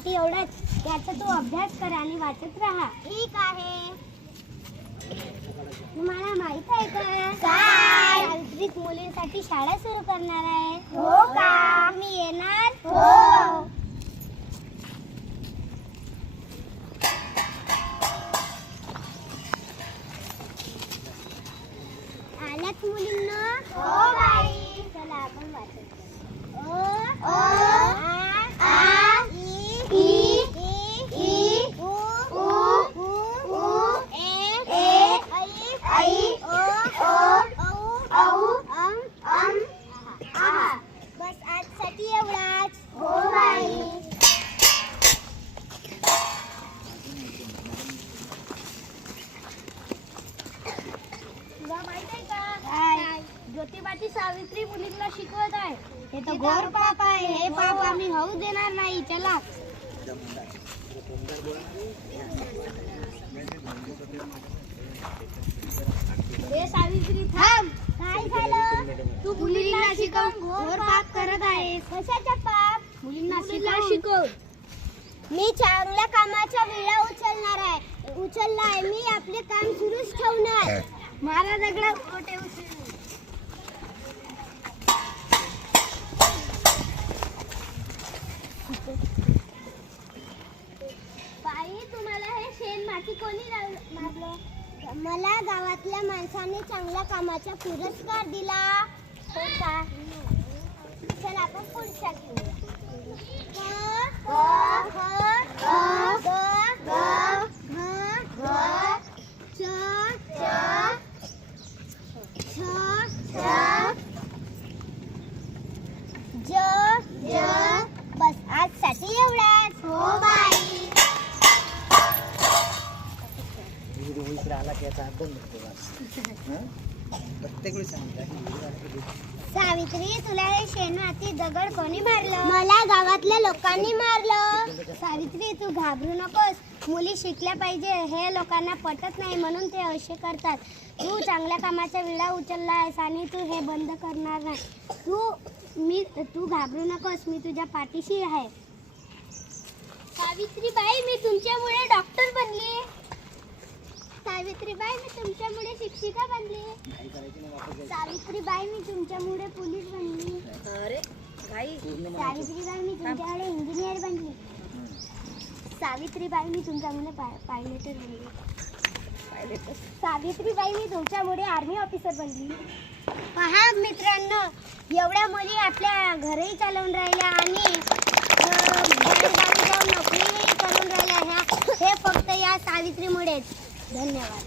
माझ्यासाठी एवढंच. त्याचा तू अभ्यास कर आणि वाचत राहा. ठीक आहे. तुम्हाला माहित आहे का सावित्री मुलींसाठी शाळा सुरू करणार आहे? हो का? तुम्ही येणार? हो. आल्यात मुलींना? हो बाई. चला आपण वाचत बस आजसाठी एवढाच. हो बाई. तुला माहित आहे का ज्योतिबाची सावित्री मुलींना शिकवत आहे? हे तर घोर पाप आहे. हे पाप आम्ही होऊ देणार नाही. चला. हे सावित्री थांब. काय झालं? तू मुलींना शिकवून घोर पाप करत आहेस. कशाचा पाप? मुलींना शिकव. मी चांगल्या कामाचा विळा उचलला आहे. मी आपले काम सुरूच ठेवणार. मारा दगडा मोठे उचल. बाई, तुम्हाला हे शेण माती कोणी मारलं? मला गावातल्या माणसाने चांगल्या कामाचा पुरस्कार दिला. हो का? चल आपण पुढच्या घेऊया. बस आजसाठी एवढाच. हो बाई. सावित्री, तुला हे शेणाची दगड कोणी मारलं? मला गावातल्या लोकांनी मारलं. सावित्री, तू घाबरू नकोस. मुली शिकल्या पाहिजे हे लोकांना पटत नाही म्हणून ते असे करतात. तू चांगल्या कामाचा विळा उचलला आहेस आणि तू हे बंद करणार नाही. तू घाबरू नकोस. मी तुझ्या पाठीशी आहे. सावित्रीबाई, मी तुमच्यामुळे डॉक्टर बनली. सावित्रीबाई, मी तुमच्यामुळे शिक्षिका बनली. सावित्रीबाई, मी तुमच्यामुळे पोलीस बनली. सावित्रीबाई, मी तुमच्यामुळे इंजिनियर बनली. सावित्रीबाई, मी तुमच्यामुळे पायलट बनली. सावित्रीबाई, मी तुमच्यामुळे आर्मी ऑफिसर बनली. पहा मित्रांनो, एवढ्या मुली आपल्या घरही चालवून राहिल्या आणि बाहेरगावी जाऊन नोकरीही करून राहिल्या. हे फक्त या सावित्रीमुळेच. धन्यवाद.